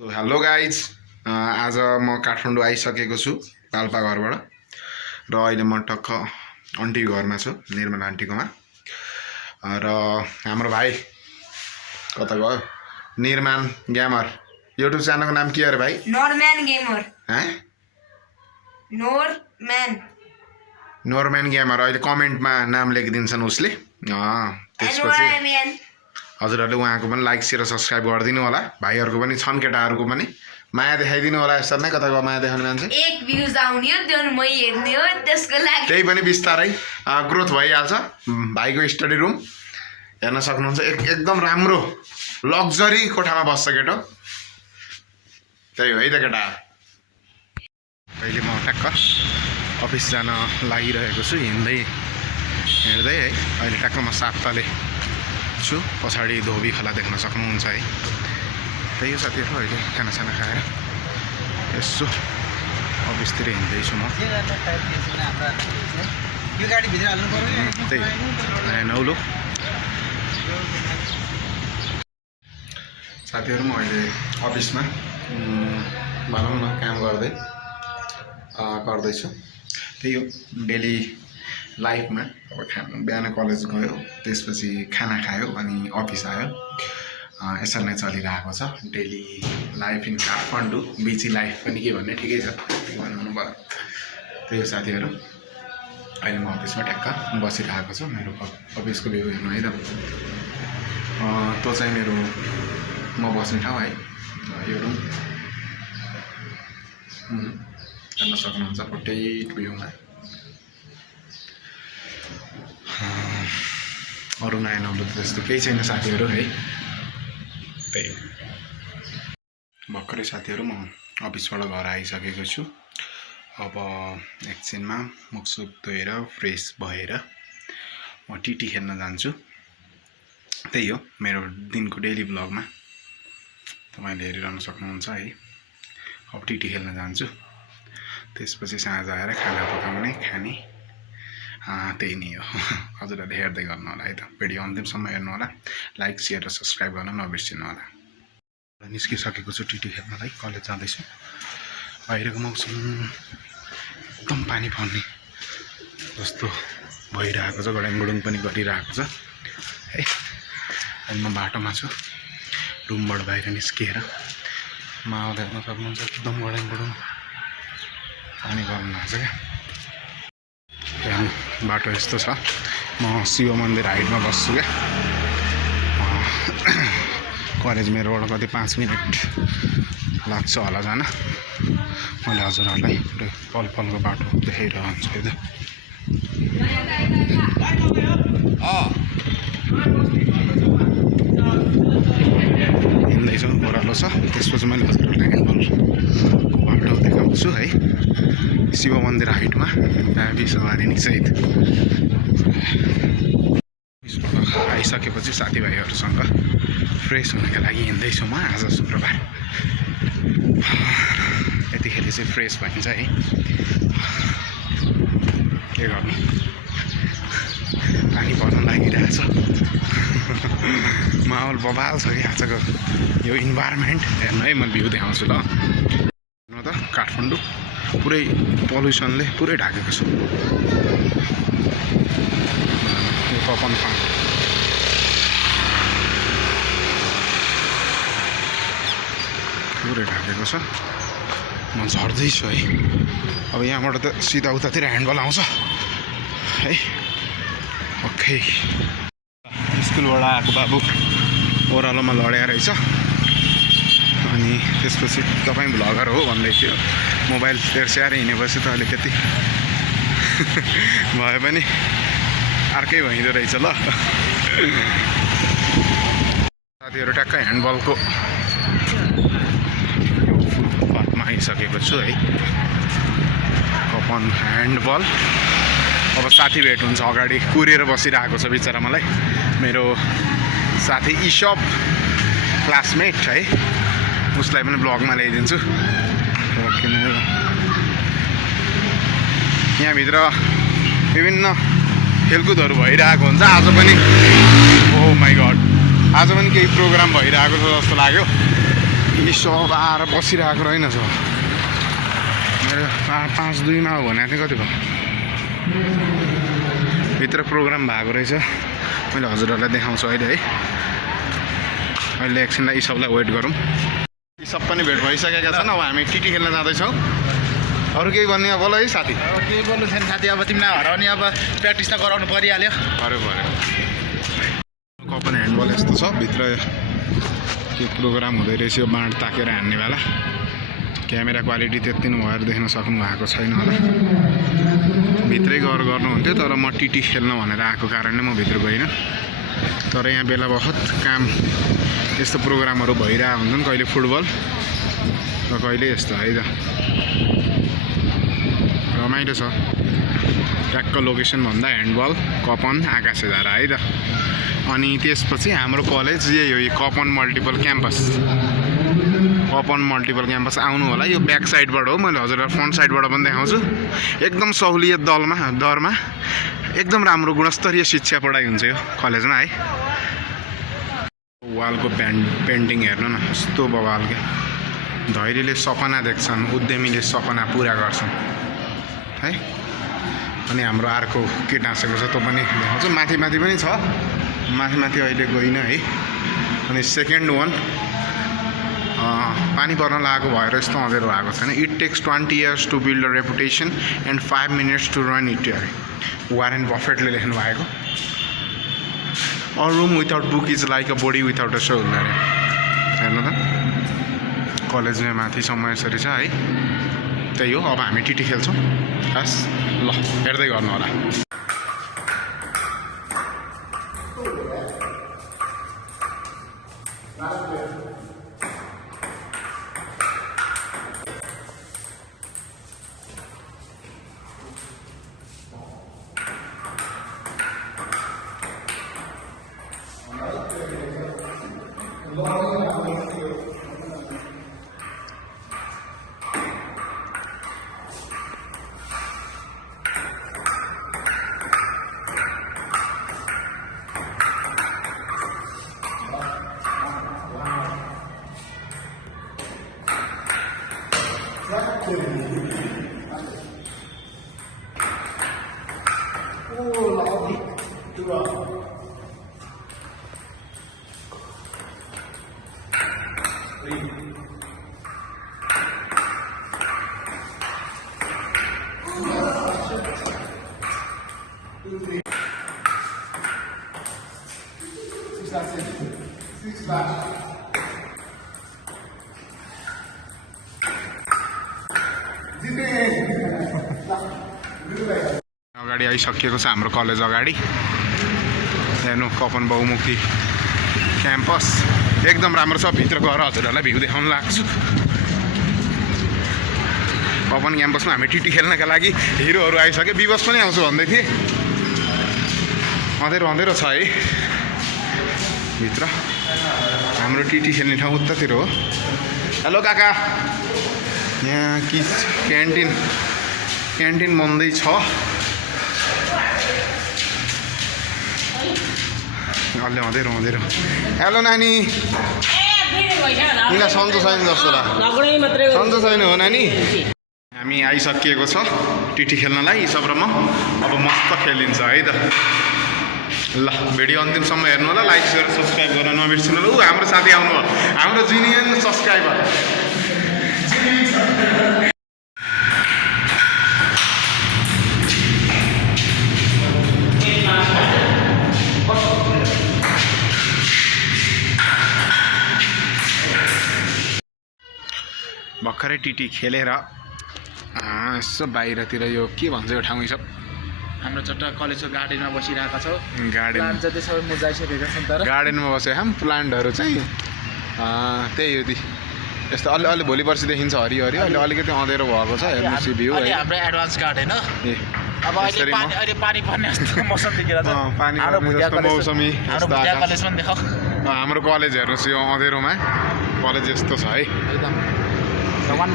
तो hello guys आज म काठमाडौँ आइसकेको छु पाल्पा घरबाट र अहिले म टक्क आन्टीको घरमा छु निर्मला आन्टीकोमा र हाम्रो भाइ कता गयो निर्माण गेमर युट्युब च्यानलको नाम के अरे भाइ नोरम्यान गेमर नोरम्यान गेमर अहिले कमेन्टमा नाम लेखिदिन्छन् उसले त्यसपछि हजुरहरूले उहाँको पनि लाइक शेयर सब्सक्राइब गरिदिनु होला भाइहरूको पनि छन् केटाहरूको पनि माया देखाइदिनु होला यसरी नै कता गयो माया देखाउने मान्छे एक भ्युज आउने हो त्यो मै हेर्ने हो त्यसको लागि त्यही पनि बिस्तारै ग्रोथ भइहाल्छ भाइको स्टडी रुम हेर्न सक्नुहुन्छ एकदम राम्रो लग्जरी कोठामा बस्छ केटो त्यही हो है त केटा अहिले म ठ्याक्क अफिस जान लागिरहेको छु हिँड्दै हिँड्दै है अहिले ठ्याक्क म 7 तले छु पछाडि धोबी खोला देख्न सक्नुहुन्छ है त्यही हो साथीहरू अहिले खानासाना खाएर यसो अफिसतिर हिँड्दैछु म त्यही नौलो साथीहरू म अहिले अफिसमा भनौँ न काम गर्दैछु त्यही हो डेली लाइफमा अब बिहान कलेज गयो त्यसपछि खाना खायो अनि अफिस आयो यसरी नै चलिरहेको छ daily life in Kathmandu busy life पनि के भन्ने ठिकै छ बनाउनु भयो त्यही हो साथीहरू अहिले म अफिसमा ठ्याक्क बसिरहेको छु मेरो अफिसको भ्यू हेर्नु है त त्यो चाहिँ मेरो म बस्ने ठाउँ है यो रुम हेर्न सक्नुहुन्छ प्रोटेक्ट भ्यूमा अरू नयाँ नौलो त्यस्तो केही छैन साथीहरू है त्यही भर्खरै साथीहरू म अफिसबाट घर आइसकेको छु अब एकछिनमा मुखसुख धोएर फ्रेस भएर म टिटी खेल्न जान्छु त्यही हो मेरो दिनको डेली ब्लगमा तपाईँले हेरिरहन सक्नुहुन्छ है अब टिटी खेल्न जान्छु त्यसपछि साँझ आएर खाना पकाउने खाने त्यही नै हो हजुरहरूले हेर्दै गर्नु होला है त भिडियो अन्तिमसम्म हेर्नु होला लाइक सेयर र सब्सक्राइब गर्न नबिर्सिनु होला निस्किसकेको छु टिटी खेल्नलाई कलेज जाँदैछु बाहिरको मौसम एकदम पानी पर्ने जस्तो भइरहेको छ गडाङगुडुङ पनि गरिरहेको छ है अहिले म बाटोमा छु रुमबाट बाहिर निस्किएर माहौल हेर्न सक्नुहुन्छ एकदम गडाङगुडुङ पानी पर्नु छ क्या बाटो यस्तो छ म शिव मन्दिर हाइटमा बस्छु क्या कलेज मेरोबाट कति 5 मिनट लाग्छ होला जान मैले हजुरहरूलाई पुरै पल पलको बाटो देखाइरहन्छु है त हिँड्दैछु ओह्रालो छ त्यसपछि मैले हजुरहरूलाई ह्यान्डबलको बाटो देखाउँछु है शिव मन्दिर हाइटमा दाबी सवारी सहित आइसकेपछि साथीभाइहरूसँग फ्रेस हुनका लागि हिँड्दैछु म आज शुक्रबार यतिखेर चाहिँ फ्रेस भइन्छ है के गर्नु पानी पर्न लागिरहेछ माहौल बबाल छ कि आजको यो इन्भाइरोमेन्ट हेर्नु है म भ्यू देखाउँछु ल हेर्नु त काठमाडौँ पुरै पल्युसनले पुरै ढाकेको छ यो कपन फार्म पुरै ढाकेको छ म झर्दैछु है अब यहाँबाट त सिधा उतातिर ह्यान्डबल आउँछ है ओके स्कुलबाट आएको बाबु ओह्रालोमा लड्या रहेछ अनि त्यसपछि तपाईँ भ्लगर हो भन्दै थियो मोबाइल तेर्स्याएर हिँडेपछि त अलिकति भए पनि अर्कै भइँदो रहेछ ल साथीहरू ट्याक्क ह्यान्डबलको फुटपाथमा आइसकेको छु है कपन ह्यान्डबल अब साथी भेट हुन्छ अगाडि कुरेर बसिरहेको छ बिचरा मलाई मेरो साथी इशप क्लासमेट है उसलाई पनि ब्लगमा ल्याइदिन्छु यहाँभित्र विभिन्न खेलकुदहरू भइरहेको हुन्छ आज पनि ओ माई गड आज पनि केही प्रोग्राम भइरहेको छ जस्तो लाग्यो यी सब आएर बसिरहेको रहेनछ मेरो 5:02 हो भने चाहिँ कति भयो भित्र प्रोग्राम भएको रहेछ मैले हजुरहरूलाई देखाउँछु अहिले है अहिले एकछिनलाई यी सबलाई वेट गरौँ यी सब पनि भेट भइसकेका छन् अब हामी टिटी खेल्न जाँदैछौँ अरू केही भन्ने बोल है साथी केही बोल्नु छैन साथी अब तिमीलाई हराउने अब प्र्याक्टिस त गराउनु परिहाल्यो पऱ्यो कपन ह्यान्डबल यस्तो छ भित्र के प्रोग्राम हुँदै रहेछ यो बाँड ताकेर हान्ने बेला क्यामेरा क्वालिटी त्यति नै भएर देख्न सक्नु भएको छैन होला भित्रै गएर गर्नुहुन्थ्यो तर म टिटी खेल्न भनेर आएको कारणले म भित्र गइनँ तर यहाँ बेला बखत काम यस्तो प्रोग्रामहरू भइरहेको हुन्छन् कहिले फुटबल र कहिले यस्तो है त रमाइलो छ ट्याक्क लोकेसन भन्दा ह्यान्डबल कपन आकाशधारा है त अनि त्यसपछि हाम्रो कलेज यही हो यो कपन मल्टिपल क्याम्पस आउनु होला यो ब्याक साइडबाट हो मैले हजुरलाई फ्रन्ट साइडबाट पनि देखाउँछु एकदम सहुलियत दरमा एकदम राम्रो गुणस्तरीय शिक्षा पढाइ हुन्छ यो कलेजमा है वालको पेन्टिङ हेर्नु न यस्तो बवाल के धैर्यले सपना देख्छन् उद्यमीले सपना पुरा गर्छन् है अनि हाम्रो अर्को के टाँसेको छ त्यो पनि देखाउँछु माथि पनि छ माथि अहिले गइनँ है अनि सेकेन्ड वान पानी पर्न लागेको भएर यस्तो अँधेरो भएको छैन it takes 20 years to build a reputation and 5 minutes to run it अरे वारेन बफेटले लेख्नु भएको a room without book is like a body without a soul अरे हेर्नु त कलेजमा माथिसम्म यसरी छ है त्यही हो अब हामी टिटी खेल्छौँ हस् ल हेर्दै गर्नु होला अगाडि आइसकिएको छ हाम्रो कलेज अगाडि हेर्नु कपन बहुमुखी क्याम्पस एकदम राम्रो छ भित्र गएर हजुरहरूलाई भ्यू देखाउन लाग्छु कपन क्याम्पसमा हामी टिटी खेल्नका लागि हिरोहरू आइसक्यो विवश पनि आउँछु भन्दै थिएँ अँधेरो छ है भित्र हाम्रो टिटी खेल्ने ठाउँ उतातिर हो हेलो काका यहाँ कि क्यान्टिन बन्दैछ अलि अँधेरो हेलो नानी किन सन्चो छैन जस्तो सन्चो छैन हो नानी हामी आइसकिएको छ टिटी खेल्नलाई सब र म अब मस्त खेलिन्छ है त ल भिडियो अन्तिमसम्म हेर्नु होला लाइक शेयर सब्सक्राइब गर्न नबिर्सिनु होला हाम्रो साथी आउनु भयो हाम्रो जिनियन सब्सक्राइबर भर्खरै टिटी खेलेर यसो बाहिरतिर यो के भन्छ यो ठाउँ सब हाम्रो चट्टा कलेजको गार्डनमा बसिरहेका छौँ गार्डन जति सबै मुजाइसकेका छन् तर गार्डनमा बसेको हम प्लान्टहरू चाहिँ त्यही हो ती यस्तो अलि भोलि पर्सि देखिन्छ हरियो अहिले अलिकति अँधेरो भएको छ हेर्नुहोस् भ्यू है हाम्रो एडभान्स गार्डन हो ए अब अहिले पानी पर्ने जस्तो मौसम देखिरहेको छ पानी पर्ने जस्तो मौसमी यस्तो कलेज पनि देखाऊ हाम्रो कलेज हेर्नुहोस् यो अँधेरोमा कलेज यस्तो छ है एकदम वान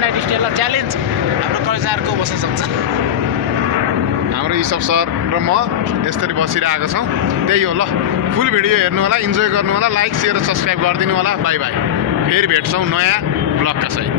नाइट स्टे ल च्यालेन्ज हाम्रो कलेज अर्को बस्न सक्छ हाम्रो इसप सर र म यसरी बसिरहेको छौँ त्यही हो ल फुल भिडियो हेर्नु होला, इन्जोय गर्नु होला, लाइक सेयर सब्सक्राइब गरिदिनु होला। बाई बाई, फेरि भेट्छौँ नयाँ ब्लगका सहित।